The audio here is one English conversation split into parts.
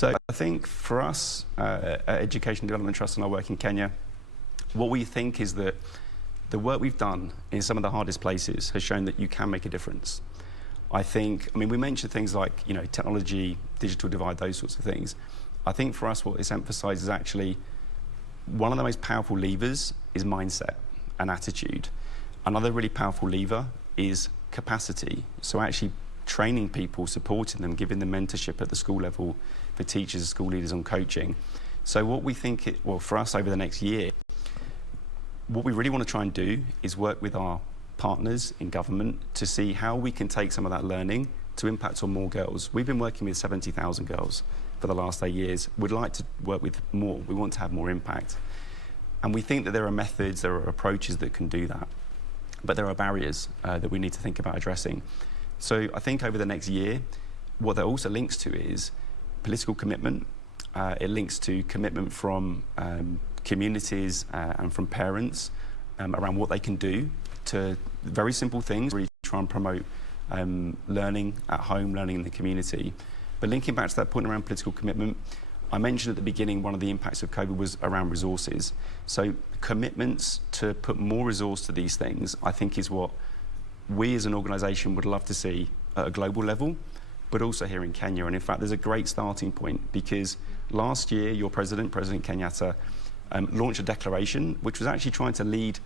So I think for us at Education Development Trust and our work in Kenya, what we think is that the work we've done in some of the hardest places has shown that you can make a difference. I mean, we mentioned things like, technology, digital divide, those sorts of things. I think for us, what this emphasizes actually, one of the most powerful levers is mindset and attitude. Another really powerful lever is capacity. So actually training people, supporting them, giving them mentorship at the school level for teachers, school leaders on coaching. So what we think, for us over the next year, what we really want to try and do is work with our partners in government to see how we can take some of that learning to impact on more girls. We've been working with 70,000 girls for the last 8 years. We'd like to work with more. We want to have more impact. And we think that there are methods, there are approaches that can do that. But there are barriers that we need to think about addressing. So I think over the next year, what that also links to is political commitment. It links to commitment from communities and from parents around what they can do to very simple things, really try and promote learning at home, learning in the community. But linking back to that point around political commitment, I mentioned at the beginning one of the impacts of COVID was around resources. So commitments to put more resource to these things, I think, is what we as an organisation would love to see at a global level, but also here in Kenya. And in fact, there's a great starting point because last year, your President Kenyatta, launched a declaration which was actually trying to lead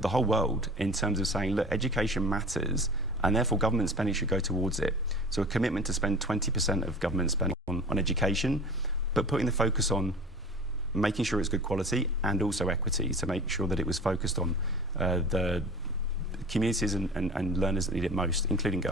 the whole world in terms of saying, look, education matters, and therefore government spending should go towards it. So a commitment to spend 20% of government spending on education, but putting the focus on making sure it's good quality and also equity, to make sure that it was focused on the communities and learners that need it most, including girls.